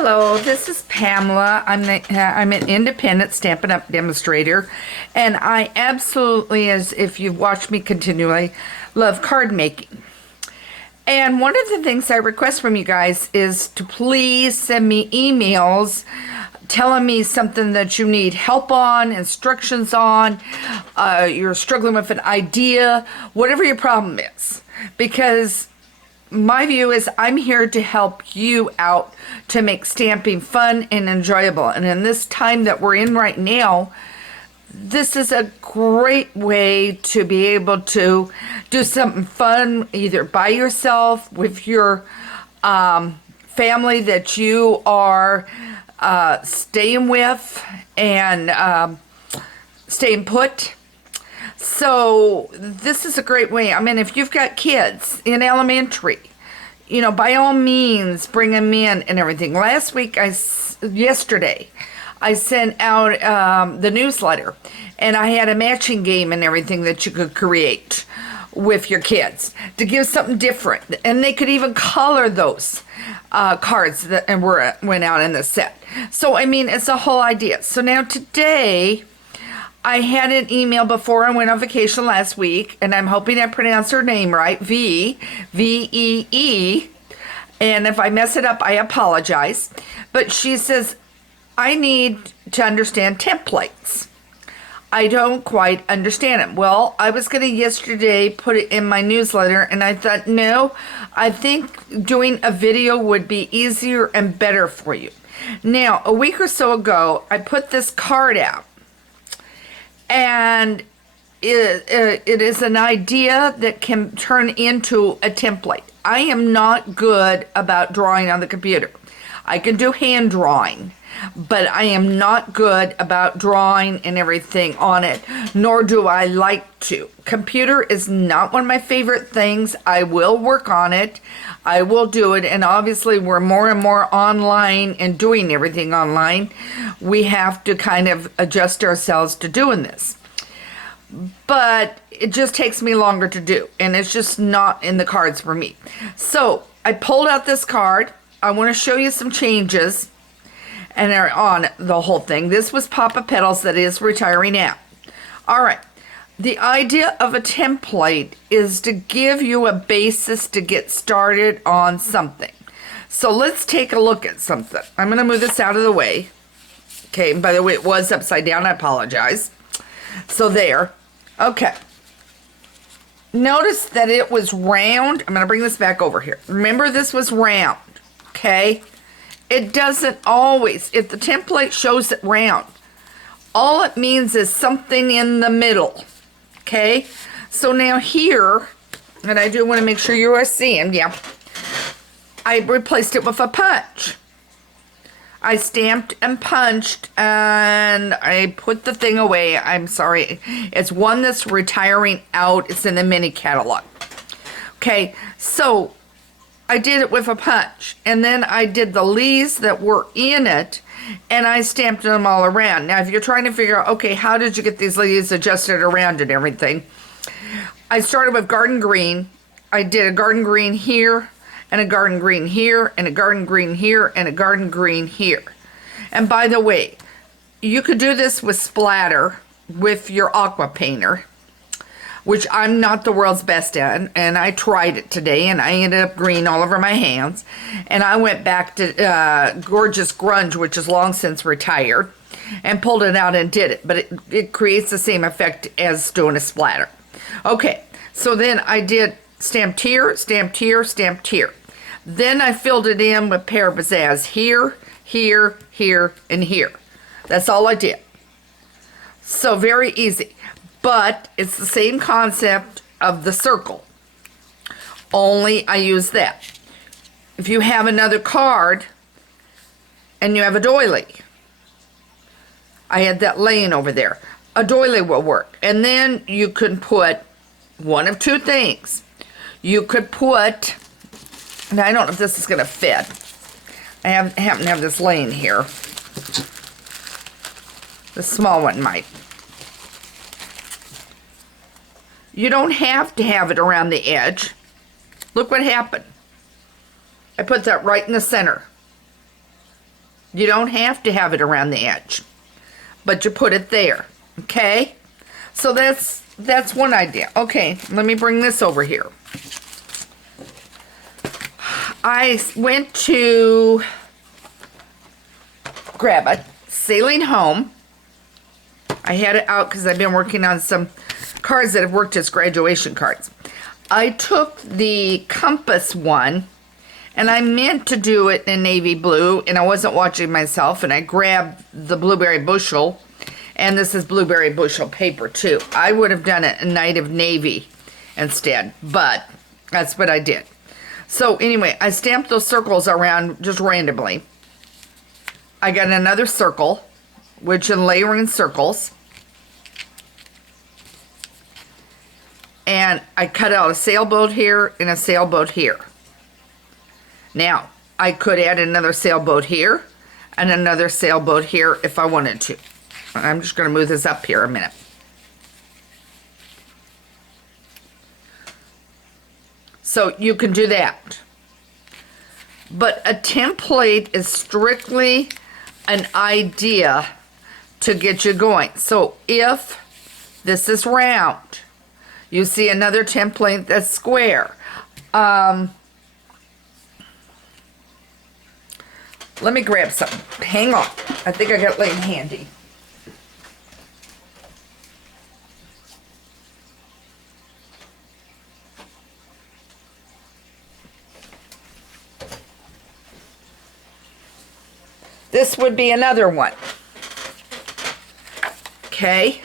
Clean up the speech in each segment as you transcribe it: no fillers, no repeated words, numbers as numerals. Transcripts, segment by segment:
Hello, this is Pamela. I'm an independent Stampin' Up! Demonstrator, and I absolutely, as if you've watched me continually, love card making. And one of the things I request from you guys is to please send me emails telling me something that you need help on, instructions on, you're struggling with an idea, whatever your problem is. Because my view is I'm here to help you out to make stamping fun and enjoyable. And in this time that we're in right now, this is a great way to be able to do something fun, either by yourself, with your family that you are staying with, and staying put. So this is a great way. I mean, if you've got kids in elementary, you know, by all means, bring them in and everything. Yesterday, I sent out the newsletter, and I had a matching game and everything that you could create with your kids to give something different. And they could even color those cards that went out in the set. So, I mean, it's a whole idea. So now today, I had an email before I went on vacation last week, and I'm hoping I pronounced her name right, V-E-E. And if I mess it up, I apologize. But she says, I need to understand templates. I don't quite understand it. Well, I was going to yesterday put it in my newsletter, and I thought, no, I think doing a video would be easier and better for you. Now, a week or so ago, I put this card out. And it is an idea that can turn into a template. I am not good about drawing on the computer. I can do hand drawing, but I am not good about drawing and everything on it, nor do I like to. Computer is not one of my favorite things. I will work on it. I will do it, and obviously we're more and more online and doing everything online. We have to kind of adjust ourselves to doing this. But it just takes me longer to do, and it's just not in the cards for me. So I pulled out this card. I want to show you some changes and are on the whole thing. This was Papa Petals that is retiring out. All right. The idea of a template is to give you a basis to get started on something. So let's take a look at something. I'm going to move this out of the way. Okay, by the way, it was upside down. I apologize. So there. Okay. Notice that it was round. I'm going to bring this back over here. Remember, this was round. Okay? It doesn't always. If the template shows it round, all it means is something in the middle. Okay? So now here, and I do want to make sure you are seeing, yeah, I replaced it with a punch. I stamped and punched, and I put the thing away. I'm sorry. It's one that's retiring out. It's in the mini catalog. Okay, so I did it with a punch, and then I did the leaves that were in it, and I stamped them all around. Now, if you're trying to figure out, okay, how did you get these leaves adjusted around and everything? I started with garden green. I did a garden green here, and a garden green here, and a garden green here, and a garden green here. And by the way, you could do this with splatter with your aqua painter, which I'm not the world's best at, and I tried it today, and I ended up green all over my hands. And I went back to Gorgeous Grunge, which is long since retired, and pulled it out and did it. But it creates the same effect as doing a splatter. Okay, so then I did stamped here, stamped here, stamped here. Then I filled it in with Pear Pizzazz here, here, here, and here. That's all I did. So very easy. But it's the same concept of the circle. Only I use that. If you have another card and you have a doily, I had that laying over there. A doily will work. And then you can put one of two things. You could put, and I don't know if this is going to fit. I happen to have this laying here. The small one might. You don't have to have it around the edge. Look what happened. I put that right in the center. You don't have to have it around the edge, but you put it there, okay? So that's one idea. Okay, let me bring this over here. I went to grab a Sailing Home. I had it out because I've been working on some cards that have worked as graduation cards. I took the Compass one, and I meant to do it in navy blue, and I wasn't watching myself, and I grabbed the Blueberry Bushel, and this is Blueberry Bushel paper too. I would have done it in Night of Navy instead, but that's what I did. So anyway, I stamped those circles around just randomly. I got another circle, which in layering circles. And I cut out a sailboat here and a sailboat here. Now, I could add another sailboat here and another sailboat here if I wanted to. I'm just going to move this up here a minute. So you can do that. But a template is strictly an idea to get you going. So if this is round, you see another template that's square. Let me grab something. Hang on. I think I got it laying handy. This would be another one. Okay.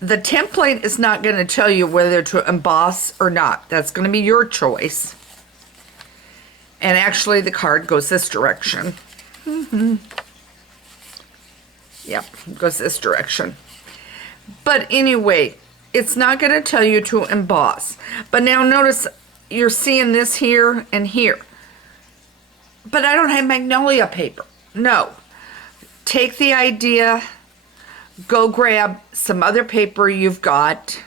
The template is not going to tell you whether to emboss or not. That's going to be your choice. And actually the card goes this direction. Yep, goes this direction. But anyway, it's not going to tell you to emboss. But now notice you're seeing this here and here. But I don't have magnolia paper. No. Take the idea, go grab some other paper you've got,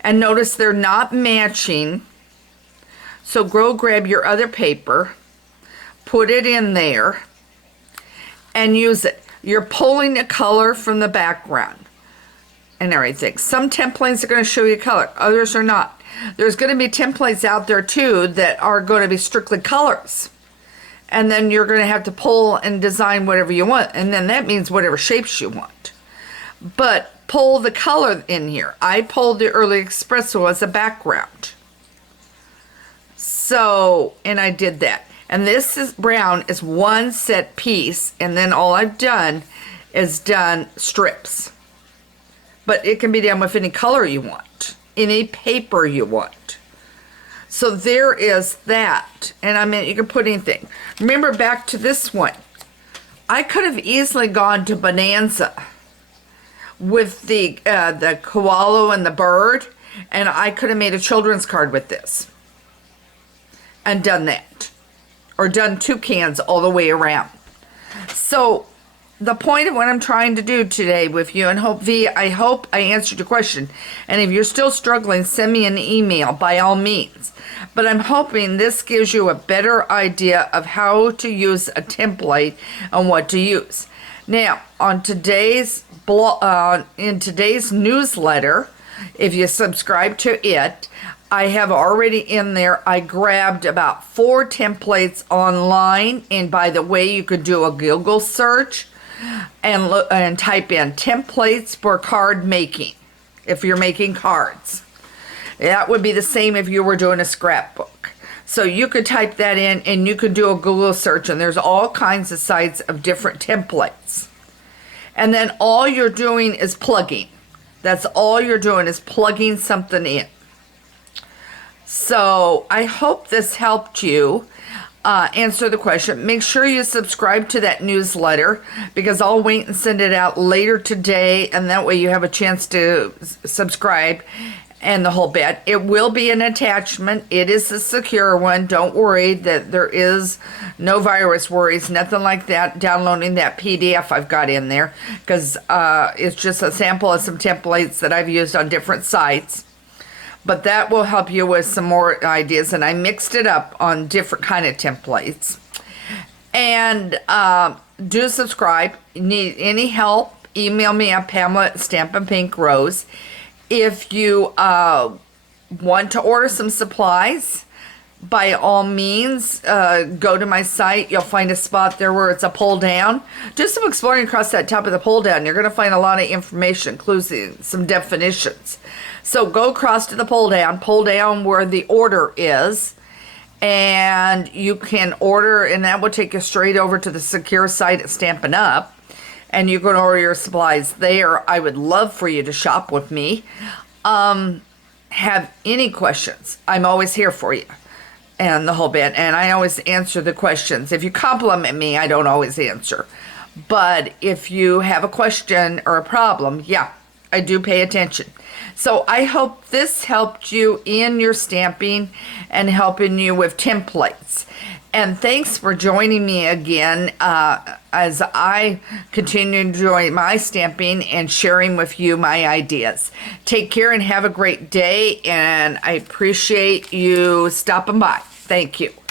and notice they're not matching. So go grab your other paper, put it in there, and use it. You're pulling the color from the background and everything. Some templates are going to show you color, others are not. There's going to be templates out there too that are going to be strictly colors. And then you're going to have to pull and design whatever you want. And then that means whatever shapes you want. But pull the color in here. I pulled the Early Espresso as a background. So, and I did that. And this is brown is one set piece. And then all I've done is done strips. But it can be done with any color you want. Any paper you want. So there is that. And I mean, you can put anything. Remember back to this one. I could have easily gone to Bonanza with the koala and the bird. And I could have made a children's card with this. And done that. Or done toucans all the way around. So the point of what I'm trying to do today with you, and I hope I answered your question. And if you're still struggling, send me an email by all means. But I'm hoping this gives you a better idea of how to use a template and what to use. Now, on today's in today's newsletter, if you subscribe to it, I have already in there, I grabbed about 4 templates online. And by the way, you could do a Google search and type in templates for card making if you're making cards. That would be the same if you were doing a scrapbook. So you could type that in and you could do a Google search, and there's all kinds of sites of different templates. And then all you're doing is plugging. That's all you're doing is plugging something in. So I hope this helped you answer the question. Make sure you subscribe to that newsletter because I'll wait and send it out later today, and that way you have a chance to subscribe and the whole bit. It will be an attachment. It is a secure one. Don't worry that there is no virus worries, nothing like that. Downloading that PDF I've got in there because it's just a sample of some templates that I've used on different sites. but that will help you with some more ideas. And I mixed it up on different kind of templates. And do subscribe. Need any help, email me at Pamela at Stampin' Pink Rose. If you want to order some supplies, by all means, go to my site. You'll find a spot there where it's a pull down. Do some exploring across that top of the pull down. You're going to find a lot of information, including some definitions. So go across to the pull down where the order is, and you can order, and that will take you straight over to the secure site at Stampin' Up, and you can order your supplies there. I would love for you to shop with me. Have any questions, I'm always here for you, and the whole bit, and I always answer the questions. If you compliment me, I don't always answer, but if you have a question or a problem, yeah, I do pay attention. So I hope this helped you in your stamping and helping you with templates. And thanks for joining me again as I continue to enjoy my stamping and sharing with you my ideas. Take care and have a great day, and I appreciate you stopping by. Thank you.